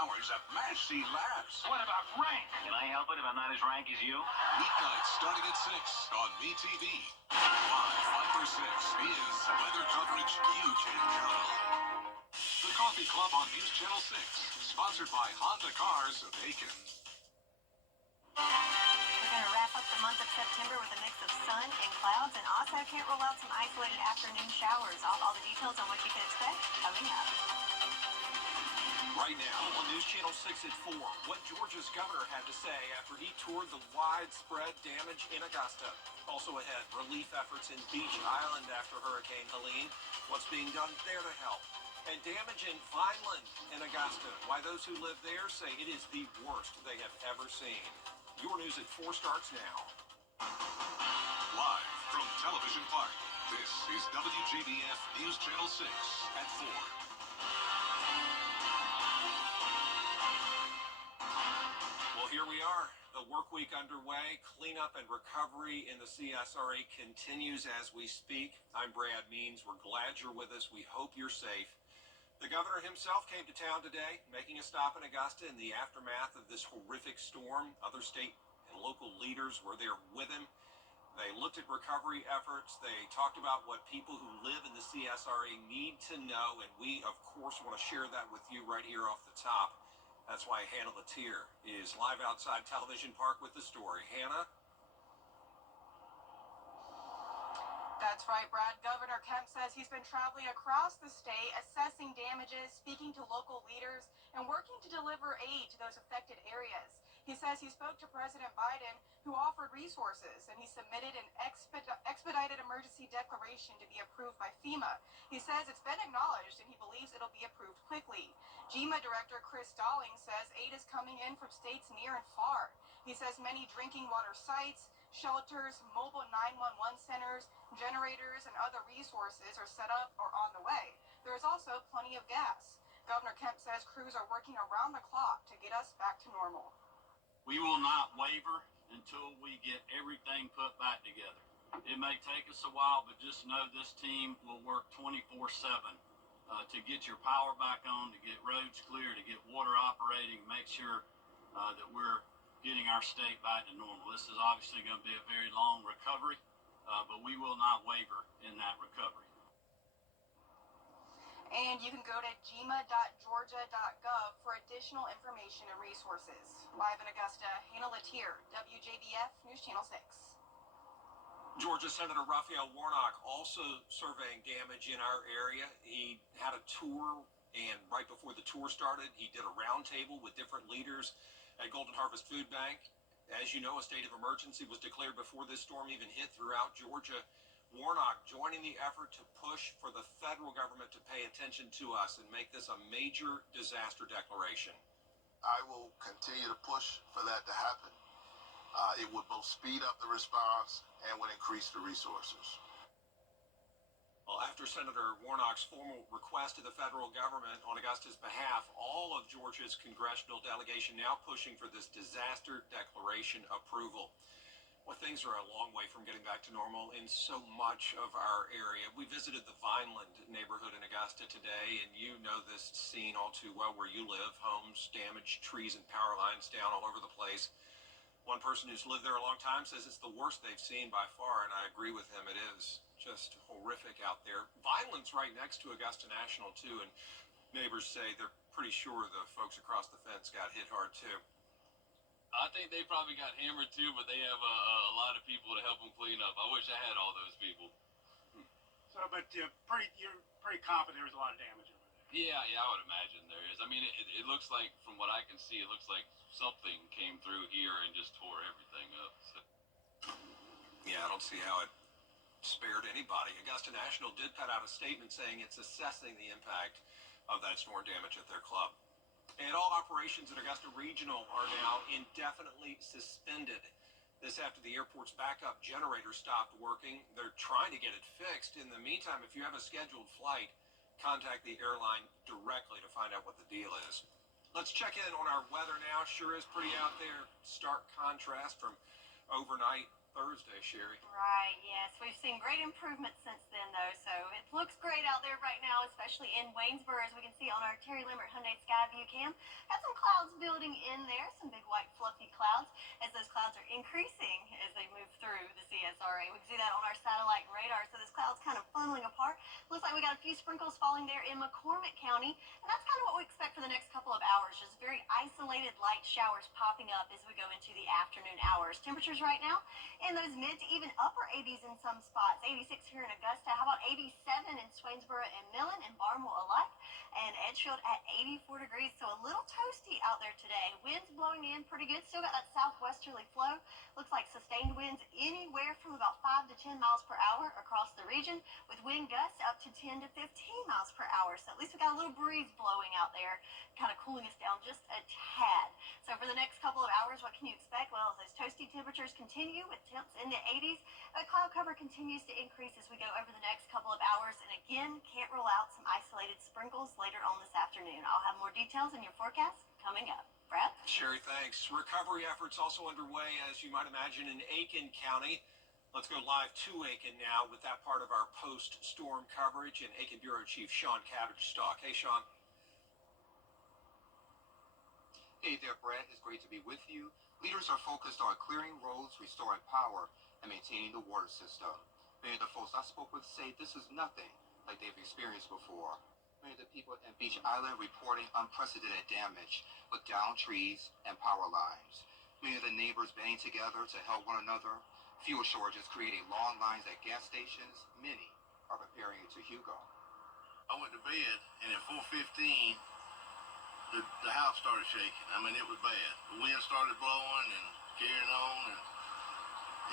hours of Massey Laughs. What about rank? Can I help it if I'm not as rank as you? Weeknights starting at 6 on MeTV. 5 for 6 is weather coverage you can count on. The Coffee Club on News Channel 6, sponsored by Honda Cars of Aiken. We're going to wrap up the month of September with a mix of sun and clouds, and also can't rule out some isolated afternoon showers. All the details on what you can expect coming up. Right now on News Channel 6 at 4, what Georgia's governor had to say after he toured the widespread damage in Augusta. Also ahead, relief efforts in Beach Island after Hurricane Helene. What's being done there to help? And damage in Vineland in Augusta. Why those who live there say it is the worst they have ever seen. Your news at 4 starts now. Live from Television Park, this is WJBF News Channel 6 at 4. Well, here we are. The work week underway. Cleanup and recovery in the CSRA continues as we speak. I'm Brad Means. We're glad you're with us. We hope you're safe. The governor himself came to town today, making a stop in Augusta in the aftermath of this horrific storm. Other state and local leaders were there with him. They looked at recovery efforts. They talked about what people who live in the CSRA need to know, and we, of course, want to share that with you right here off the top. That's why Hannah Latier is live outside Television Park with the story. Hannah? That's right, Brad. Governor Kemp says he's been traveling across the state, assessing damages, speaking to local leaders, and working to deliver aid to those affected areas. He says he spoke to President Biden, who offered resources, and he submitted an expedited emergency declaration to be approved by FEMA. He says it's been acknowledged, and he believes it'll be approved quickly. GEMA Director Chris Stalling says aid is coming in from states near and far. He says many drinking water sites, shelters, mobile 911 centers, generators, and other resources are set up or on the way. There is also plenty of gas. Governor Kemp says crews are working around the clock to get us back to normal. We will not waver until we get everything put back together. It may take us a while, but just know this team will work 24/7 to get your power back on, to get roads clear, to get water operating, make sure that we're getting our state back to normal. This is obviously going to be a very long recovery, but we will not waver in that recovery. And you can go to gema.georgia.gov for additional information and resources. Live in Augusta, Hannah Latier, WJBF News Channel 6. Georgia Senator Raphael Warnock also surveying damage in our area. He had a tour, and right before the tour started, he did a roundtable with different leaders at Golden Harvest Food Bank. As you know, a state of emergency was declared before this storm even hit throughout Georgia. Warnock joining the effort to push for the federal government to pay attention to us and make this a major disaster declaration. I will continue to push for that to happen. It would both speed up the response and would increase the resources. Well, after Senator Warnock's formal request to the federal government on Augusta's behalf, all of Georgia's congressional delegation now pushing for this disaster declaration approval. Well, things are a long way from getting back to normal in so much of our area. We visited the Vineland neighborhood in Augusta today, and you know this scene all too well where you live. Homes damaged, trees and power lines down all over the place. One person who's lived there a long time says it's the worst they've seen by far, and I agree with him. It is just horrific out there. Vineland's right next to Augusta National, too, and neighbors say they're pretty sure the folks across the fence got hit hard, too. I think they probably got hammered too, but they have a lot of people to help them clean up. I wish I had all those people. So, but you're pretty confident there was a lot of damage over there. Yeah, I would imagine there is. I mean, it looks like, from what I can see, it looks like something came through here and just tore everything up. So. Yeah, I don't see how it spared anybody. Augusta National did put out a statement saying it's assessing the impact of that storm damage at their club. And all operations at Augusta Regional are now indefinitely suspended. This after the airport's backup generator stopped working. They're trying to get it fixed. In the meantime, if you have a scheduled flight, contact the airline directly to find out what the deal is. Let's check in on our weather now. Sure is pretty out there. Stark contrast from overnight Thursday, Sherry. Right, yes. We've seen great improvement since then, though, so it looks great out there right now, especially in Waynesboro, as we can see on our Terry Limerick Hyundai Skyview cam. Got some clouds building in there, some big white fluffy clouds, as those clouds are increasing as they move through the CSRA. We can see that on our satellite radar, so this cloud's kind of funneling apart. Looks like we got a few sprinkles falling there in McCormick County, and that's kind of what we expect for the next couple of hours, just very isolated light showers popping up as we go into the afternoon hours. Temperatures right now in those mid to even upper 80s in some spots. 86 here in Augusta. How about 87 in Swainsboro and Millen and Barnwell alike? And Edgefield at 84 degrees, so a little toasty out there today. Winds blowing in pretty good. Still got that southwesterly flow. Looks like sustained winds anywhere from about 5 to 10 miles per hour across the region, with wind gusts up to 10 to 15 miles per hour. So at least we got a little breeze blowing out there, kind of cooling us down just a tad. So for the next couple of hours, what can you expect? Well, those toasty temperatures continue with temps in the 80s. The cloud cover continues to increase as we go over the next couple of hours. And again, can't rule out some isolated sprinkles later on this afternoon. I'll have more details in your forecast coming up. Brad? Sherry, thanks. Recovery efforts also underway, as you might imagine, in Aiken County. Let's go live to Aiken now with that part of our post-storm coverage and Aiken Bureau Chief Sean Cabbage-Stock. Hey, Sean. Hey there, Brett. It's great to be with you. Leaders are focused on clearing roads, restoring power, and maintaining the water system. Many of the folks I spoke with say this is nothing like they've experienced before. Many of the people at Beach Island reporting unprecedented damage with downed trees and power lines. Many of the neighbors banding together to help one another. Fuel shortages creating long lines at gas stations. Many are preparing to Hugo. I went to bed, and at 4:15, the house started shaking. I mean, it was bad. The wind started blowing and carrying on, and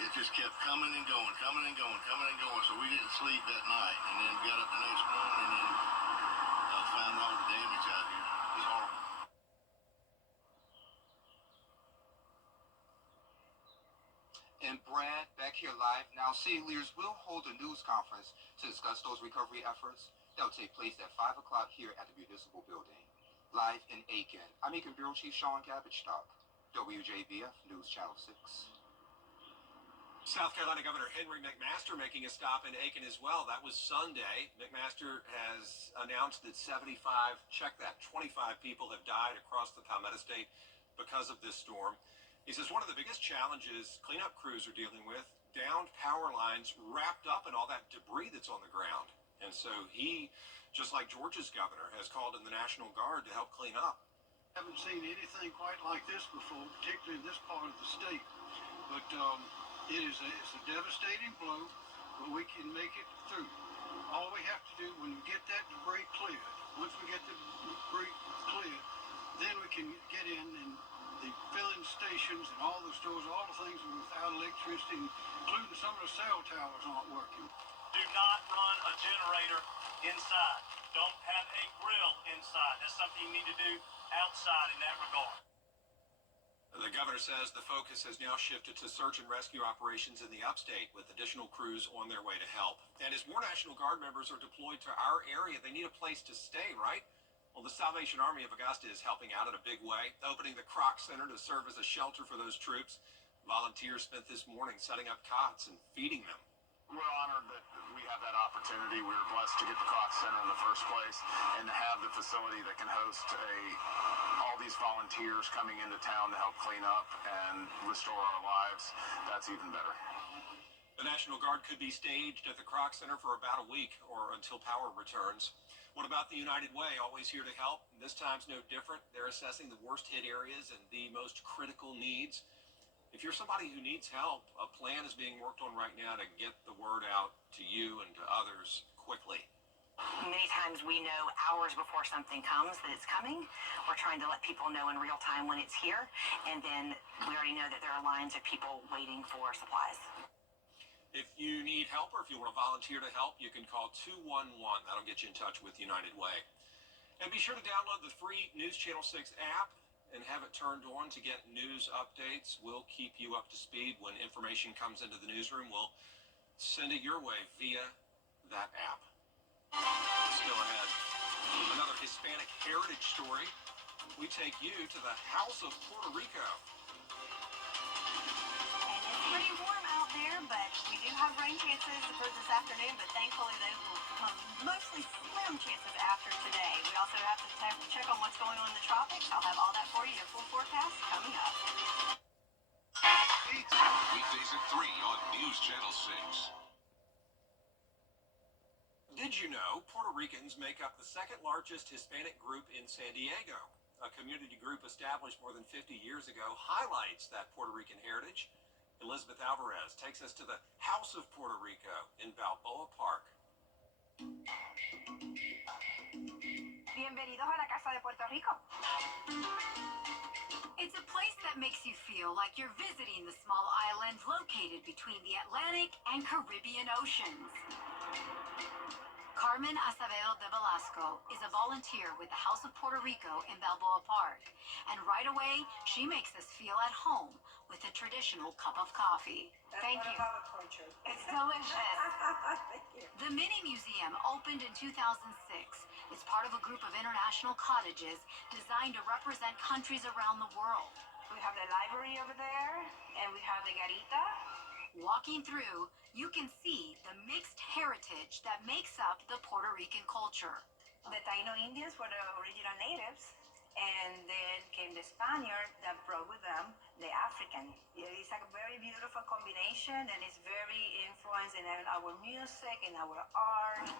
it just kept coming and going, coming and going, coming and going. So we didn't sleep that night, and then got up the next morning and then found all the damage out here. It's horrible. And Brad, back here live now. City leaders will hold a news conference to discuss those recovery efforts. That will take place at 5 o'clock here at the Municipal Building. Live in Aiken, I'm Aiken Bureau Chief Sean Cabbage-Stock, WJBF News Channel 6. South Carolina Governor Henry McMaster making a stop in Aiken as well. That was Sunday. McMaster has announced that 75, check that, 25 people have died across the Palmetto State because of this storm. He says one of the biggest challenges cleanup crews are dealing with, downed power lines wrapped up in all that debris that's on the ground. And so he, just like Georgia's governor, has called in the National Guard to help clean up. I haven't seen anything quite like this before, particularly in this part of the state. But it's a devastating blow, but we can make it through. All we have to do when we get that debris cleared, once we get the debris cleared, then we can get in and the filling stations and all the stores, all the things without electricity, including some of the cell towers aren't working. Do not run a generator inside. Don't have a grill inside. That's something you need to do outside in that regard. The governor says the focus has now shifted to search and rescue operations in the upstate, with additional crews on their way to help. And as more National Guard members are deployed to our area, they need a place to stay, right? Well, the Salvation Army of Augusta is helping out in a big way, opening the Kroc Center to serve as a shelter for those troops. Volunteers spent this morning setting up cots and feeding them. We're honored that we have that opportunity. We were blessed to get the Kroc Center in the first place and to have the facility that can host all these volunteers coming into town to help clean up and restore our lives. That's even better. The National Guard could be staged at the Kroc Center for about a week or until power returns. What about the United Way? Always here to help. This time's no different. They're assessing the worst hit areas and the most critical needs. If you're somebody who needs help, a plan is being worked on right now to get the word out to you and to others quickly. Many times we know hours before something comes that it's coming. We're trying to let people know in real time when it's here, and then we already know that there are lines of people waiting for supplies. If you need help or if you want to volunteer to help, you can call 211. That'll get you in touch with United Way. And be sure to download the free News Channel 6 app and have it turned on to get news updates. We'll keep you up to speed when information comes into the newsroom. We'll send it your way via that app. Still ahead, another Hispanic heritage story. We take you to the House of Puerto Rico. And it's pretty warm out there, but we do have rain chances for this afternoon, but thankfully those will become mostly slim chances after today. We also have to check on what's going on in the tropics. I'll have all that for you, a full forecast coming up. Weekdays at 3 on News Channel 6. Did you know Puerto Ricans make up the second largest Hispanic group in San Diego? A community group established more than 50 years ago highlights that Puerto Rican heritage. Elizabeth Alvarez takes us to the House of Puerto Rico in Balboa Park. Bienvenidos a la Casa de Puerto Rico. It's a place that makes you feel like you're visiting the small island located between the Atlantic and Caribbean Oceans. Carmen Acevedo de Velasco is a volunteer with the House of Puerto Rico in Balboa Park. And right away, she makes us feel at home with a traditional cup of coffee. Thank you. It's delicious. The mini museum opened in 2006. It's part of a group of international cottages designed to represent countries around the world. We have the library over there, and we have the garita. Walking through, you can see the mixed heritage that makes up the Puerto Rican culture. The Taino Indians were the original natives, and then came the Spaniard that brought with them the African. It's a very beautiful combination, and it's very influenced in our music, in our art.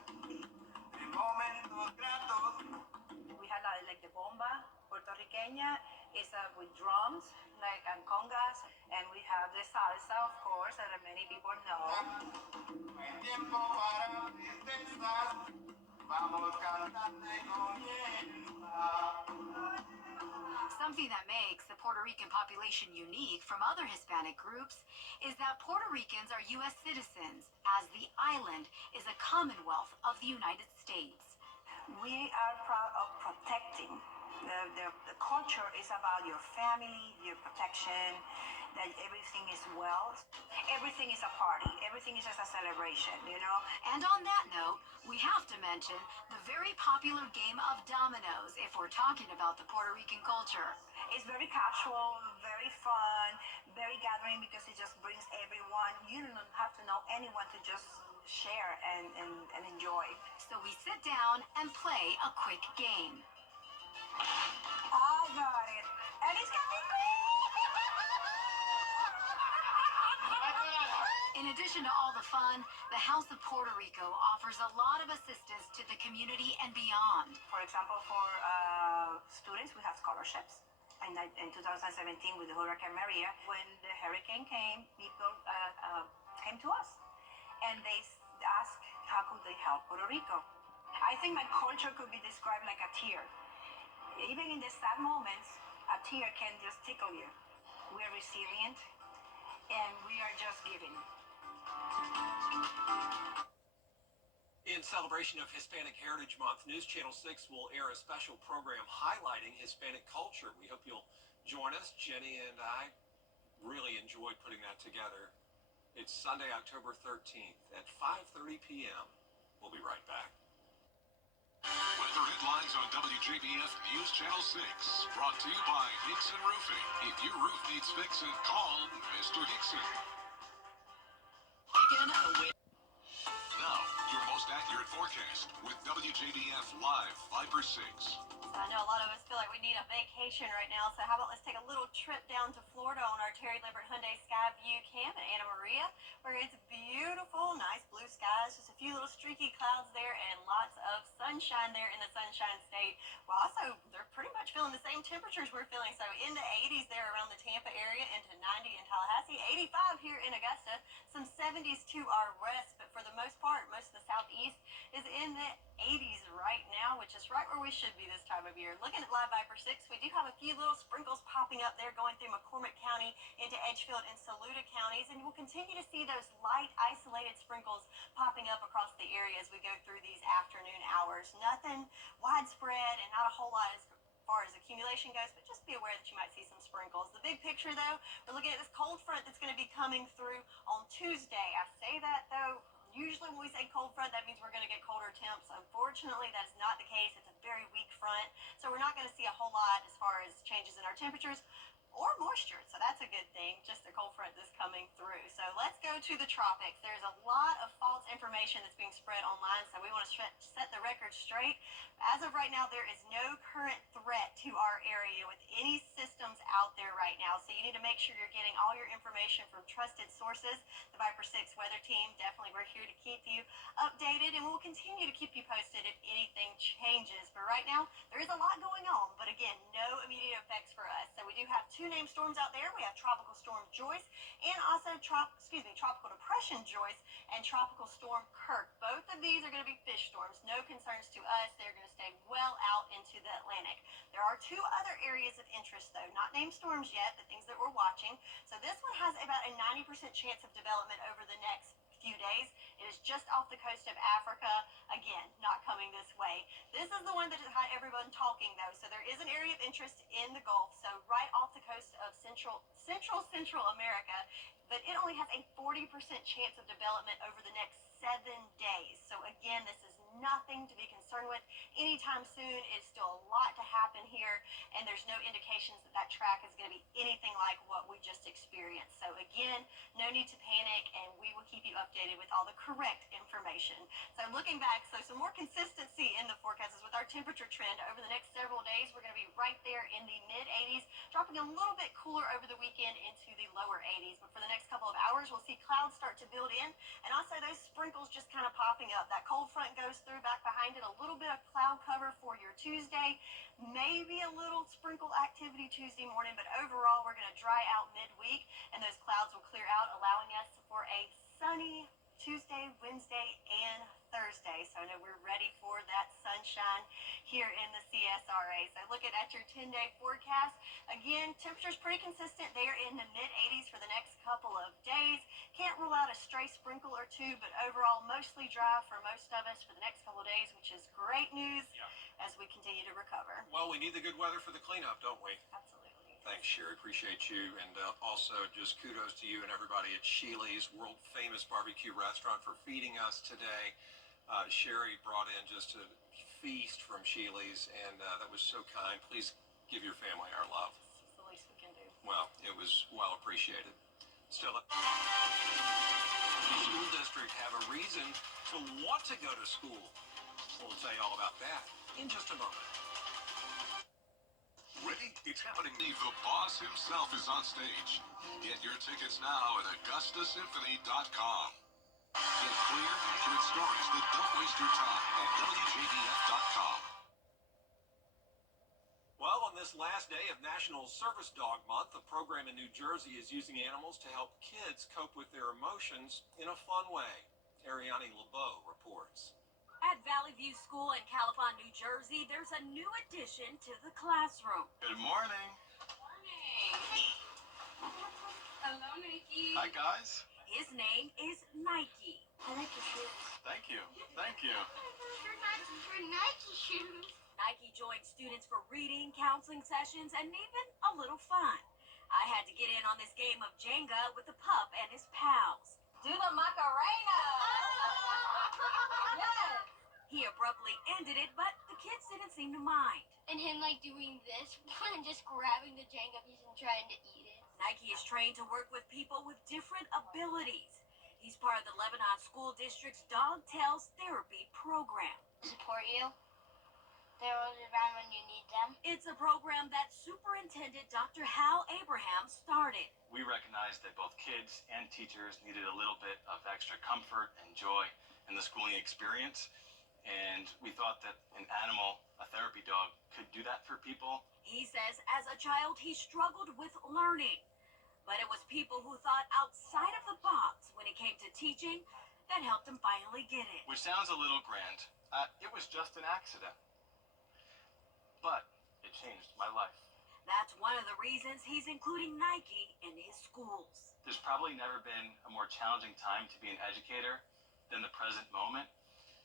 We had like the bomba puertorriqueña, is with drums, like and congas, and we have the salsa, of course, that many people know. Something that makes the Puerto Rican population unique from other Hispanic groups is that Puerto Ricans are U.S. citizens, as the island is a commonwealth of the United States. We are proud of protecting. The culture is about your family, your protection, that everything is well. Everything is a party. Everything is just a celebration, you know? And on that note, we have to mention the very popular game of dominoes if we're talking about the Puerto Rican culture. It's very casual, very fun, very gathering because it just brings everyone. You don't have to know anyone to just share and enjoy. So we sit down and play a quick game. I got it. And it's gonna be great! In addition to all the fun, the House of Puerto Rico offers a lot of assistance to the community and beyond. For example, for students, we have scholarships. And in 2017, with the Hurricane Maria, when the hurricane came, people came to us. And they asked how could they help Puerto Rico. I think my culture could be described like a tear. Even in the sad moments, a tear can just tickle you. We are resilient, and we are just giving. In celebration of Hispanic Heritage Month, News Channel 6 will air a special program highlighting Hispanic culture. We hope you'll join us. Jenny and I really enjoyed putting that together. It's Sunday, October 13th at 5:30 p.m. We'll be right back. Weather headlines on WJBF News Channel 6. Brought to you by Hickson Roofing. If your roof needs fixing, call Mr. Hickson. Now, your most accurate forecast with WJBF Live 5/6. I know a lot of us feel like we need a vacation right now, so how about let's take a little trip down to Florida on our Terry Libbert Hyundai Skyview Camp in Anna Maria, where it's beautiful, nice blue skies, just a few little streaky clouds there, and lots of sunshine there in the Sunshine State. Well, also, they're pretty much feeling the same temperatures we're feeling, so in the 80s there around the Tampa area, into 90 in Tallahassee, 85 here in Augusta, some 70s to our west, but for the most part, most of the southeast is in the 80s right now, which is right where we should be this time of year. Looking at Live Viper 6, we do have a few little sprinkles popping up there going through McCormick County into Edgefield and Saluda counties, and we'll continue to see those light isolated sprinkles popping up across the area as we go through these afternoon hours. Nothing widespread and not a whole lot as far as accumulation goes, but just be aware that you might see some sprinkles. The big picture, though, we're looking at this cold front that's going to be coming through on Tuesday. I say that, though, usually when we say cold front, that means we're going to get colder temps. Unfortunately, that is not the case. It's a very weak front, so we're not going to see a whole lot as far as changes in our temperatures, or more moisture. So that's a good thing, just the cold front that's coming through. So let's go to the tropics. There's a lot of false information that's being spread online, so we want to set the record straight. As of right now, there is no current threat to our area with any systems out there right now. So you need to make sure you're getting all your information from trusted sources. The Viper 6 weather team, definitely we're here to keep you updated, and we'll continue to keep you posted if anything changes. But right now, there is a lot going on, but again, no immediate effects for us. So we do have two named storms out there. We have Tropical Storm Joyce and also Tropical Depression Joyce and Tropical Storm Kirk. Both of these are going to be fish storms. No concerns to us. They're going to stay well out into the Atlantic. There are two other areas of interest, though, not named storms yet, but things that we're watching. So this one has about a 90% chance of development over the next few days. It is just off the coast of Africa. Again, not coming this way. This is the one that has had everyone talking, though. So there is an area of interest in the Gulf, so right off the coast of Central America, but it only has a 40% chance of development over the next 7 days. So again, this is nothing to be concerned with anytime soon. It's still a lot to happen here, and there's no indications that that track is going to be anything like what we just experienced. So again, no need to panic, and we will keep you updated with all the correct information. So looking back, so some more consistency in the forecasts with our temperature trend over the next several days. We're going to be right there in the mid-80s, dropping a little bit cooler over the weekend into the lower 80s. But for the next couple of hours, we'll see clouds start to build in, and also those sprinkles just kind of popping up. That cold front goes through, back behind it, a little bit of cloud cover for your Tuesday, maybe a little sprinkle activity Tuesday morning, but overall we're going to dry out midweek, and those clouds will clear out, allowing us for a sunny Tuesday, Wednesday, and Thursday. So I know we're ready for that sunshine here in the CSRA. So looking at your 10-day forecast, again, temperature's pretty consistent there in the mid-80s for the next couple of days. Can't rule out a stray sprinkle or two, but overall mostly dry for most of us for the next couple of days, which is great news as we continue to recover. Well, we need the good weather for the cleanup, don't we? Absolutely. Thanks, Sherry. Appreciate you. And also just kudos to you and everybody at Sheely's, world-famous barbecue restaurant, for feeding us today. Sherry brought in just a feast from Sheely's, and that was so kind. Please give your family our love. It's the least we can do. Well, it was well appreciated. Still, the school district have a reason to want to go to school. We'll tell you all about that in just a moment. Ready? It's happening. The boss himself is on stage. Get your tickets now at AugustaSymphony.com. Get clear, accurate stories that don't waste your time at WJBF.com. Well, on this last day of National Service Dog Month, a program in New Jersey is using animals to help kids cope with their emotions in a fun way. Ariane LeBeau reports. At Valley View School in Califon, New Jersey, there's a new addition to the classroom. Good morning. Morning. Hello, Nike. Hi, guys. His name is Nike. I like your shoes. Thank you. Thank you. For Nike shoes. Nike joins students for reading, counseling sessions, and even a little fun. I had to get in on this game of Jenga with the pup and his pals. Do the Macarena. Yes. He abruptly ended it, but the kids didn't seem to mind. And him like doing this and just grabbing the Jenga piece and trying to eat it. Nike is trained to work with people with different abilities. He's part of the Lebanon School District's Dog Tales Therapy program. Support you. They're always around when you need them. It's a program that Superintendent Dr. Hal Abraham started. We recognized that both kids and teachers needed a little bit of extra comfort and joy in the schooling experience. And we thought that an animal, a therapy dog, could do that for people. He says as a child he struggled with learning. But it was people who thought outside of the box when it came to teaching that helped him finally get it. Which sounds a little grand. It was just an accident. But it changed my life. That's one of the reasons he's including Nike in his schools. There's probably never been a more challenging time to be an educator than the present moment,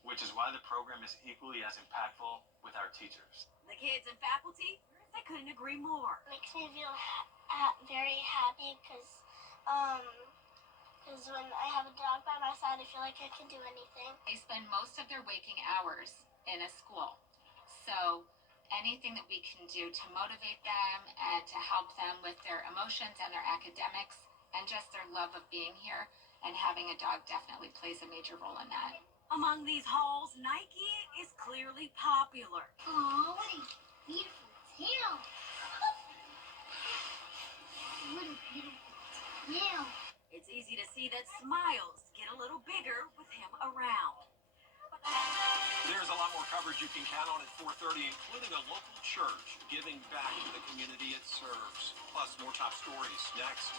which is why the program is equally as impactful with our teachers. The kids and faculty, they couldn't agree more. Makes me feel very happy because when I have a dog by my side, I feel like I can do anything. They spend most of their waking hours in a school. So anything that we can do to motivate them to help them with their emotions and their academics and just their love of being here. And having a dog definitely plays a major role in that. Among these hauls, Nike is clearly popular. Oh, what a beautiful tail. What a beautiful tail. It's easy to see that smiles get a little bigger with him around. There's a lot more coverage you can count on at 4:30, including a local church giving back to the community it serves. Plus, more top stories next.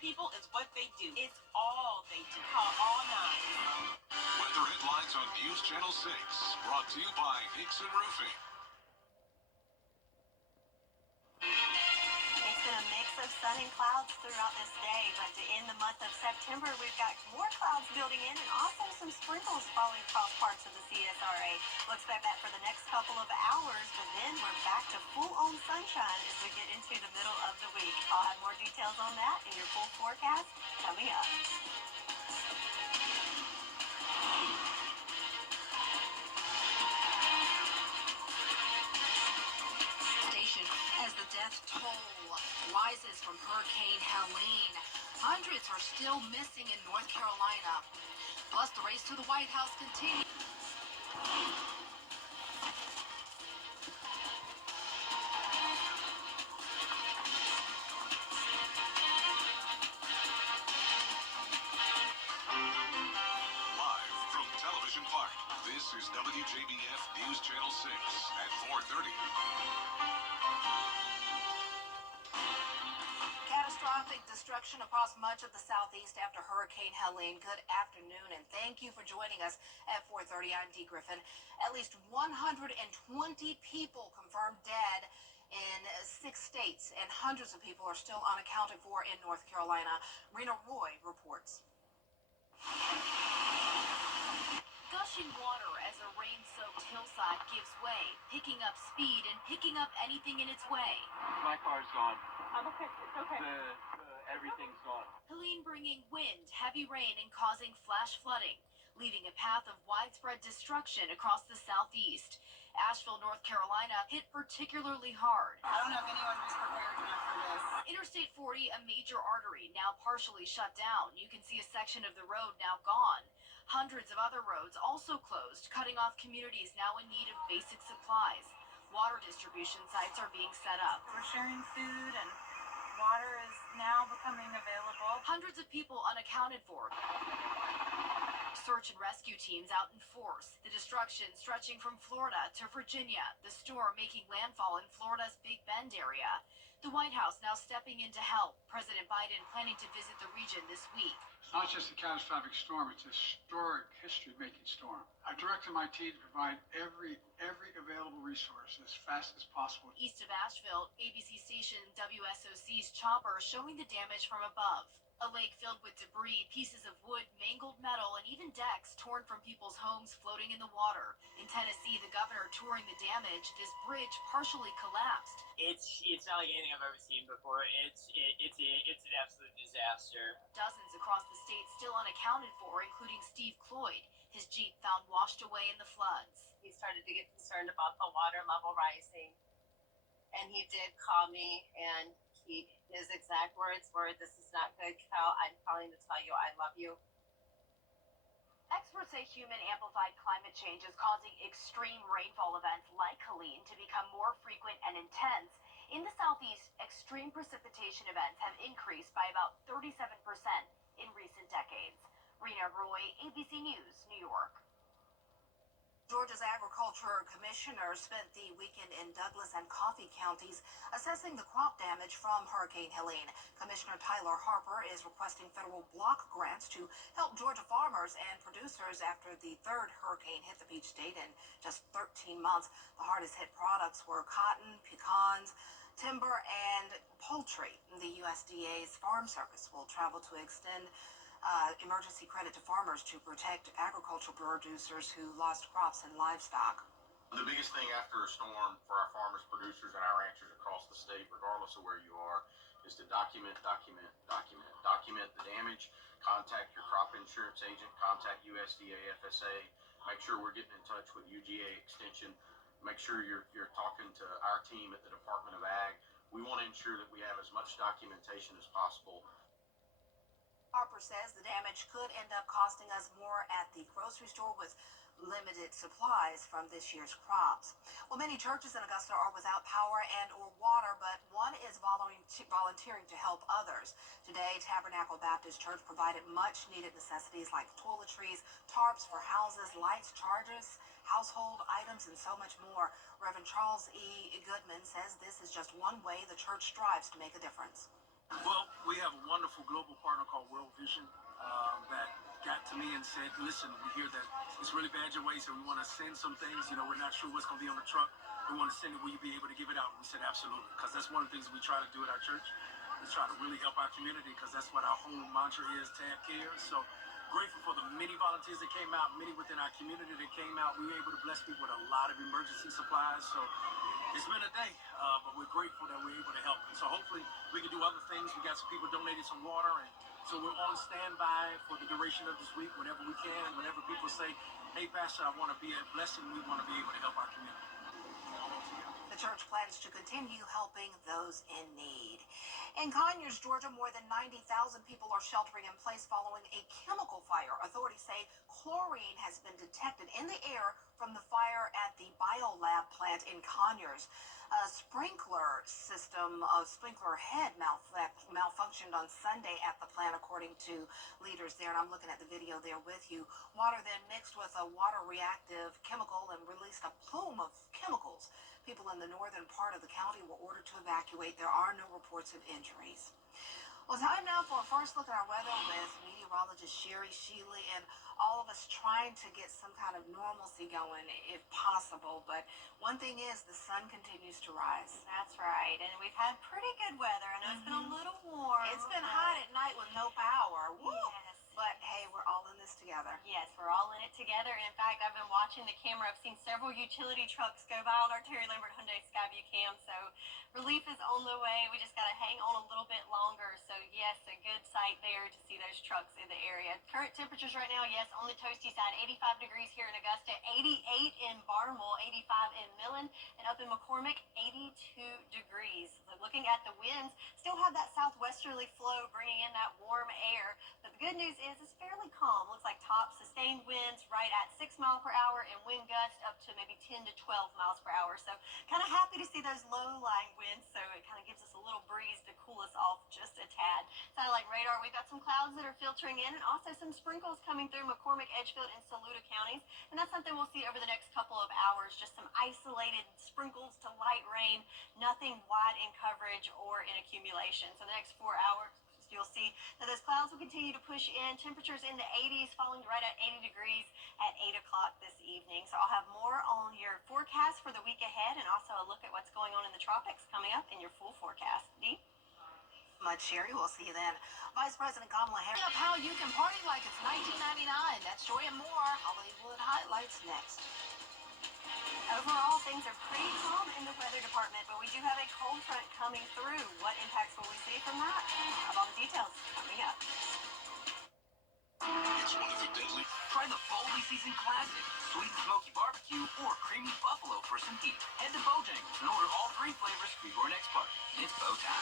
People is what they do. It's all they do. Call all nine. Weather headlines on News Channel 6. Brought to you by Nixon Roofing. It's been a mix of sun and clouds throughout this day, but to end the month of September, we've got more clouds building in and also some sprinkles falling across parts of the CSRA. We'll expect that for the next couple of hours, but then we're back to full-on sunshine as we get into the middle of the week. I'll have more details on that in your full forecast coming up. As the death toll rises from Hurricane Helene, hundreds are still missing in North Carolina. Plus, the race to the White House continues. Live from Television Park, this is WJBF News Channel 6 at 4:30. Catastrophic destruction across much of the southeast after Hurricane Helene. Good afternoon, and thank you for joining us at 4:30. I'm Dee Griffin. At least 120 people confirmed dead in 6 states, and hundreds of people are still unaccounted for in North Carolina. Rena Roy reports. Gushing water as a rain-soaked hillside gives way, picking up speed and picking up anything in its way. My car's gone. I'm okay. It's okay. Everything's gone. Helene bringing wind, heavy rain, and causing flash flooding, leaving a path of widespread destruction across the southeast. Asheville, North Carolina, hit particularly hard. I don't know if anyone was prepared enough for this. Interstate 40, a major artery, now partially shut down. You can see a section of the road now gone. Hundreds of other roads also closed, cutting off communities now in need of basic supplies. Water distribution sites are being set up. We're sharing food and water is now becoming available. Hundreds of people unaccounted for. Search and rescue teams out in force. The destruction stretching from Florida to Virginia. The storm making landfall in Florida's Big Bend area. The White House now stepping in to help. President Biden planning to visit the region this week. It's not just a catastrophic storm, it's a historic history-making storm. I directed my team to provide every available resource as fast as possible. East of Asheville, ABC station WSOC's chopper showing the damage from above. A lake filled with debris, pieces of wood, mangled metal, and even decks torn from people's homes floating in the water. In Tennessee, the governor touring the damage. This bridge partially collapsed. It's not like anything I've ever seen before. It's an absolute disaster. Dozens across the state still unaccounted for, including Steve Cloyd. His Jeep found washed away in the floods. He started to get concerned about the water level rising, and he did call me, and his exact words were, "This is not good, Cal. I'm calling to tell you I love you." Experts say human-amplified climate change is causing extreme rainfall events like Helene to become more frequent and intense. In the southeast, extreme precipitation events have increased by about 37% in recent decades. Rena Roy, ABC News, New York. Georgia's agriculture commissioner spent the weekend in Douglas and Coffee counties assessing the crop damage from Hurricane Helene. Commissioner Tyler Harper is requesting federal block grants to help Georgia farmers and producers after the third hurricane hit the Peach State in just 13 months. The hardest hit products were cotton, pecans, timber, and poultry. The USDA's Farm Service will travel to extend emergency credit to farmers to protect agricultural producers who lost crops and livestock. The biggest thing after a storm for our farmers, producers, and our ranchers across the state, regardless of where you are, is to document the damage, contact your crop insurance agent, contact USDA FSA, make sure we're getting in touch with UGA Extension, make sure you're talking to our team at the Department of Ag. We want to ensure that we have as much documentation as possible. Harper says the damage could end up costing us more at the grocery store with limited supplies from this year's crops. Well, many churches in Augusta are without power and or water, but one is volunteering to help others. Today, Tabernacle Baptist Church provided much needed necessities like toiletries, tarps for houses, lights, chargers, household items, and so much more. Reverend Charles E. Goodman says this is just one way the church strives to make a difference. Well, we have a wonderful global partner called World Vision that got to me and said, listen, we hear that it's really bad your way, so we want to send some things. We're not sure what's going to be on the truck. We want to send it. Will you be able to give it out? And we said, absolutely, because that's one of the things we try to do at our church, is try to really help our community, because that's what our whole mantra is, Tab Cares. So grateful for the many volunteers that came out, many within our community that came out. We were able to bless people with a lot of emergency supplies. So it's been a day, but we're grateful that we're able to help. And so hopefully we can do other things. We got some people donated some water, and so we're on standby for the duration of this week, whenever we can, whenever people say, hey, Pastor, I want to be a blessing, we want to be able to help our community. The church plans to continue helping those in need. In Conyers, Georgia, more than 90,000 people are sheltering in place following a chemical fire. Authorities say chlorine has been detected in the air from the fire at the biolab plant in Conyers. A sprinkler system, a sprinkler head malfunctioned on Sunday at the plant, according to leaders there. And I'm looking at the video there with you. Water then mixed with a water-reactive chemical and released a plume of chemicals. People in the northern part of the county were ordered to evacuate. There are no reports of injuries. Well, time now for a first look at our weather with meteorologist Sherry Shealy, and all of us trying to get some kind of normalcy going if possible. But one thing is, the sun continues to rise. That's right. And we've had pretty good weather. I know it's been a little warm. It's been hot at night with no power. Woo! Yes. But hey, we're all in this together. Yes, we're all in it together. In fact, I've been watching the camera. I've seen several utility trucks go by on our Terry Lambert Hyundai Skyview cam. So relief is on the way. We just got to hang on a little bit longer. So yes, a good sight there to see those trucks in the area. Current temperatures right now, yes, on the toasty side, 85 degrees here in Augusta, 88 in Barnwell, 85 in Millen, and up in McCormick, 82 degrees. So looking at the winds, still have that southwesterly flow bringing in that warm air. But the good news is it's fairly calm. Looks like top sustained winds right at 6 miles per hour and wind gusts up to maybe 10 to 12 miles per hour. So kind of happy to see those low-lying winds. So it kind of gives us a little breeze to cool us off just a tad. Satellite radar, we've got some clouds that are filtering in and also some sprinkles coming through McCormick, Edgefield, and Saluda counties. And that's something we'll see over the next couple of hours. Just some isolated sprinkles to light rain, nothing wide in coverage or in accumulation. So the next 4 hours, you'll see that those clouds will continue to push in. Temperatures in the 80s, falling right at 80 degrees at 8 o'clock this evening. So I'll have more on your forecast for the week ahead and also a look at what's going on in the tropics coming up in your full forecast. Dee? Much, Sherry. We'll see you then. Vice President Kamala Harris. Up how you can party like it's 1999. That's Joy and more. Hollywood highlights next. Overall, things are pretty calm in the weather department, but we do have a cold front coming through. What impacts will we see from that? I have all the details coming up. It's one of the deadly. Try the Foley Season Classic, sweet and smoky barbecue, or creamy buffalo for some heat. Head to Bojangles and order all 3 flavors for your next party. It's Bo time.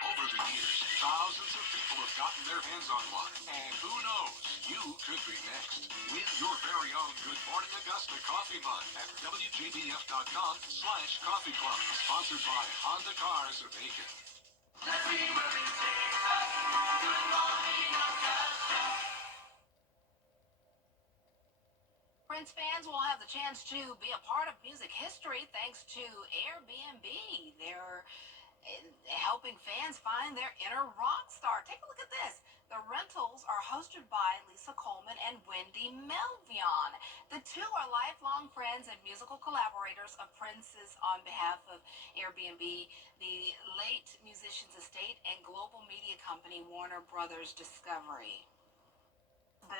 Over the years, thousands of people have gotten their hands on one. And who knows, you could be next. Win your very own Good Morning Augusta coffee mug at WJBF.com/coffee club. Sponsored by Honda Cars of Aiken. Prince fans will have the chance to be a part of music history thanks to Airbnb. They're helping fans find their inner rock star. Take a look at this. The rentals are hosted by Lisa Coleman and Wendy Melvion. The two are lifelong friends and musical collaborators of Prince's on behalf of Airbnb, the late musician's estate, and global media company Warner Brothers Discovery.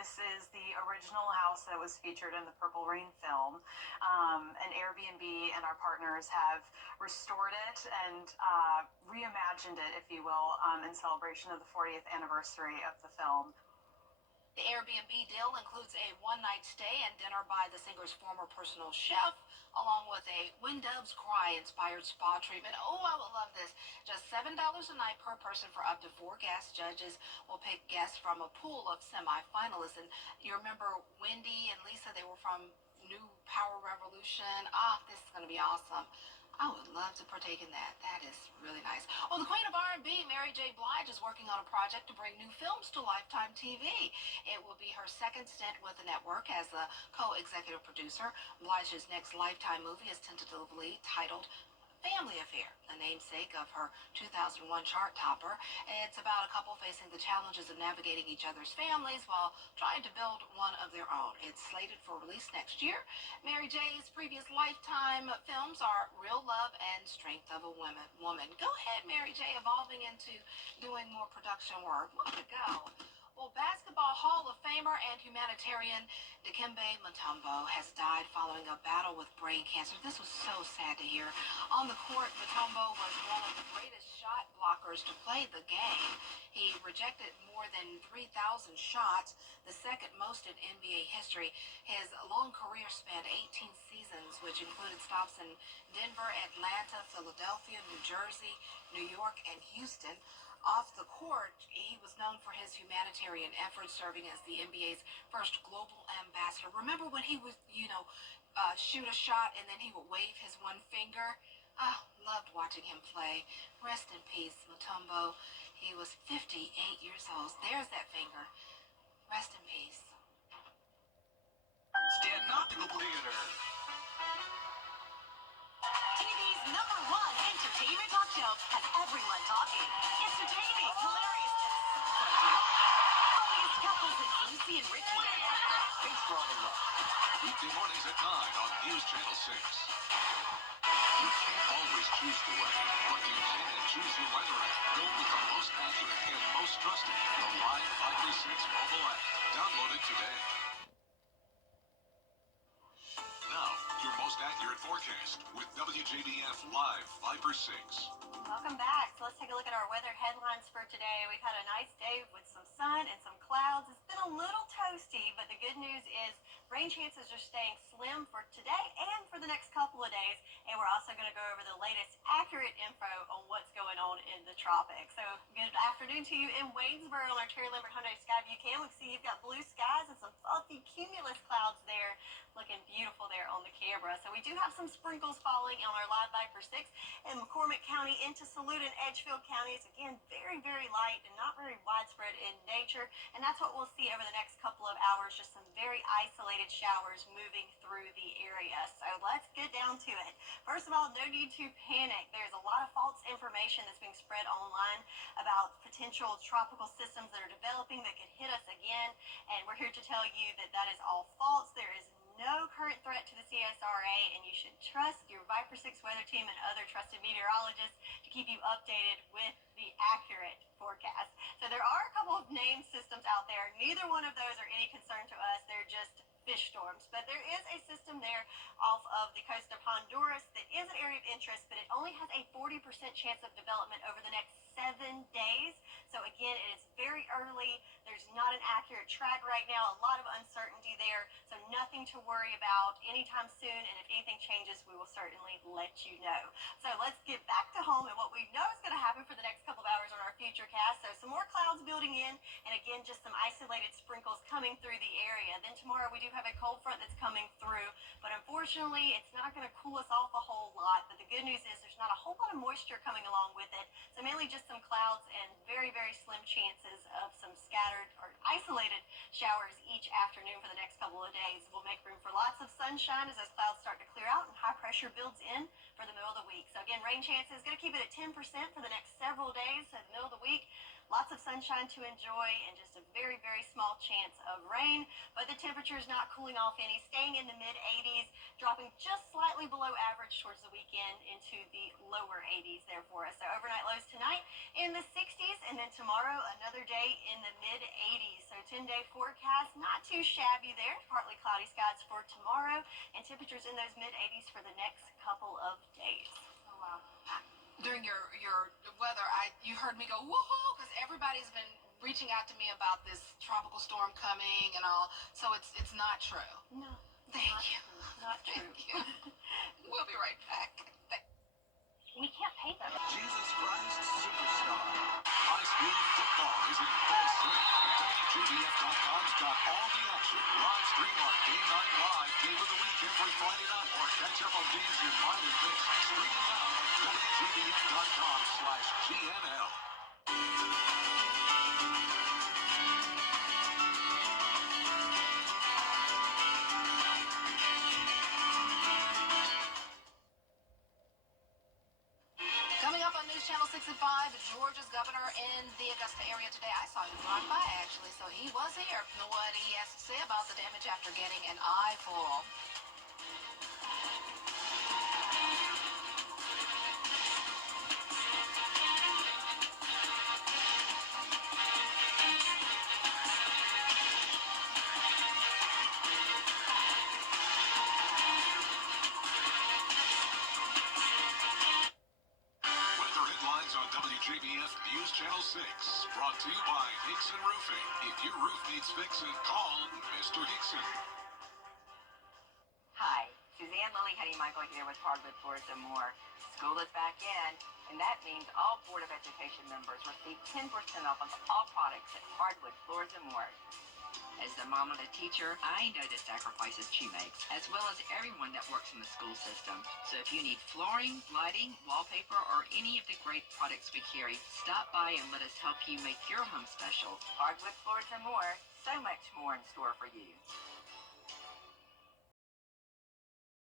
This is the original house that was featured in the Purple Rain film. And Airbnb and our partners have restored it and reimagined it, if you will, in celebration of the 40th anniversary of the film. The Airbnb deal includes a one-night stay and dinner by the singer's former personal chef, along with a When Doves Cry inspired spa treatment. Oh, I would love this. Just $7 a night per person for up to 4 guests. Judges will pick guests from a pool of semi-finalists. And you remember Wendy and Lisa, they were from New Power Revolution. This is going to be awesome. I would love to partake in that. That is really nice. Well, the queen of R&B, Mary J. Blige, is working on a project to bring new films to Lifetime TV. It will be her second stint with the network as a co-executive producer. Blige's next Lifetime movie is tentatively titled Family Affair, the namesake of her 2001 chart topper. It's about a couple facing the challenges of navigating each other's families while trying to build one of their own. It's slated for release next year. Mary J's previous Lifetime films are Real Love and Strength of a Woman. Go ahead, Mary J, evolving into doing more production work. Way to go. Well, Basketball Hall of Famer and humanitarian Dikembe Mutombo has died following a battle with brain cancer. This was so sad to hear. On the court, Mutombo was one of the greatest shot blockers to play the game. He rejected more than 3,000 shots, the second most in NBA history. His long career spanned 18 seasons, which included stops in Denver, Atlanta, Philadelphia, New Jersey, New York, and Houston. Off the court, he was known for his humanitarian efforts, serving as the NBA's first global ambassador. Remember when he would, shoot a shot and then he would wave his one finger? Loved watching him play. Rest in peace, Mutombo. He was 58 years old. There's that finger. Rest in peace. Stand-Optical Theater. TV's #1 entertainment talk show has everyone talking. Entertaining, hilarious, and so funny. Funniest couples is Lucy and Ricky. Hey, Strong and Rock. Weekday mornings at 9 on News Channel 6. You can't always choose the way, but you can choose your weather app. Go with the most accurate and most trusted, the Live 536 mobile app. Download it today. Now, your most accurate forecast with WJBF Live 536. Welcome back. So let's take a look at our weather headlines for today. We've had a nice day with some sun and some clouds. It's been a little toasty, but the good news is rain chances are staying slim for today and for the next couple of days. And we're also going to go over the latest accurate info on what's going on in the tropics. So good afternoon to you in Waynesboro on our Terry Lambert Hyundai Skyview Cam. We see you've got blue skies and some fluffy cumulus clouds there. Looking beautiful there on the camera. So we do have some sprinkles falling on our live Viper 6 in McCormick County into Saluda and Edgefield counties. Again, very, very light and not very widespread in nature. And that's what we'll see over the next couple of hours. Just some very isolated showers moving through the area. So let's get down to it. First of all, no need to panic. There's a lot of false information that's being spread online about potential tropical systems that are developing that could hit us again. And we're here to tell you that that is all false. There is no current threat to the CSRA, and you should trust your Viper 6 weather team and other trusted meteorologists to keep you updated with the accurate forecast. So there are a couple of named systems out there. Neither one of those are any concern to us. They're just fish storms. But there is a system there off of the coast of Honduras that is an area of interest, but it only has a 40% chance of development over the next 7 days. So again, it is very early. There's not an accurate track right now. A lot of uncertainty there. So nothing to worry about anytime soon. And if anything changes, we will certainly let you know. So let's get back to home and what we know is going to happen for the next couple of hours on our future cast. So some more clouds building in. And again, just some isolated sprinkles coming through the area. Then tomorrow we do have a cold front that's coming through. But unfortunately, it's not going to cool us off a whole lot. But the good news is there's not a whole lot of moisture coming along with it. So mainly just some clouds and very, very slim chances of some scattered or isolated showers each afternoon for the next couple of days. We'll make room for lots of sunshine as those clouds start to clear out and high pressure builds in for the middle of the week. So again, rain chances going to keep it at 10% for the next several days. So the middle of the week, Lots of sunshine to enjoy and just a very, very small chance of rain. But the temperature is not cooling off any, staying in the mid-80s, dropping just slightly below average towards the weekend into the lower 80s there for us. So overnight lows tonight in the 60s, and then tomorrow another day in the mid-80s. So 10-day forecast, not too shabby there. Partly cloudy skies for tomorrow, and temperatures in those mid-80s for the next couple of days. Oh, wow. During your weather, you heard me go woohoo because everybody's been reaching out to me about this tropical storm coming and all. So it's not true. No. Thank you. Not true. Thank you. We'll be right back. We can't pay them. Jesus Christ Superstar. High school football is in full swing, and WJBF.com's got all the action. Live stream our Game Night Live game of the week every Friday night, or catch up on games you might have missed. Streaming now at WJBF.com/GNL. Coming up on News Channel 6 at 5, Georgia's governor in the Augusta area today. I saw him walk by, actually, so he was here. What he has to say about the damage after getting an eyeful. Weather headlines on WJBF News Channel 6. Brought to you by Hickson Roofing. If your roof needs fixing, call Mr. Hickson. Hi, Suzanne Lily Henny Michael here with Hardwood Floors and More. School is back in, and that means all Board of Education members receive 10% off of all products at Hardwood Floors and More. As the mom of a teacher, I know the sacrifices she makes, as well as everyone that works in the school system. So if you need flooring, lighting, wallpaper, or any of the great products we carry, stop by and let us help you make your home special. Hardwood Floors and More, so much more in store for you.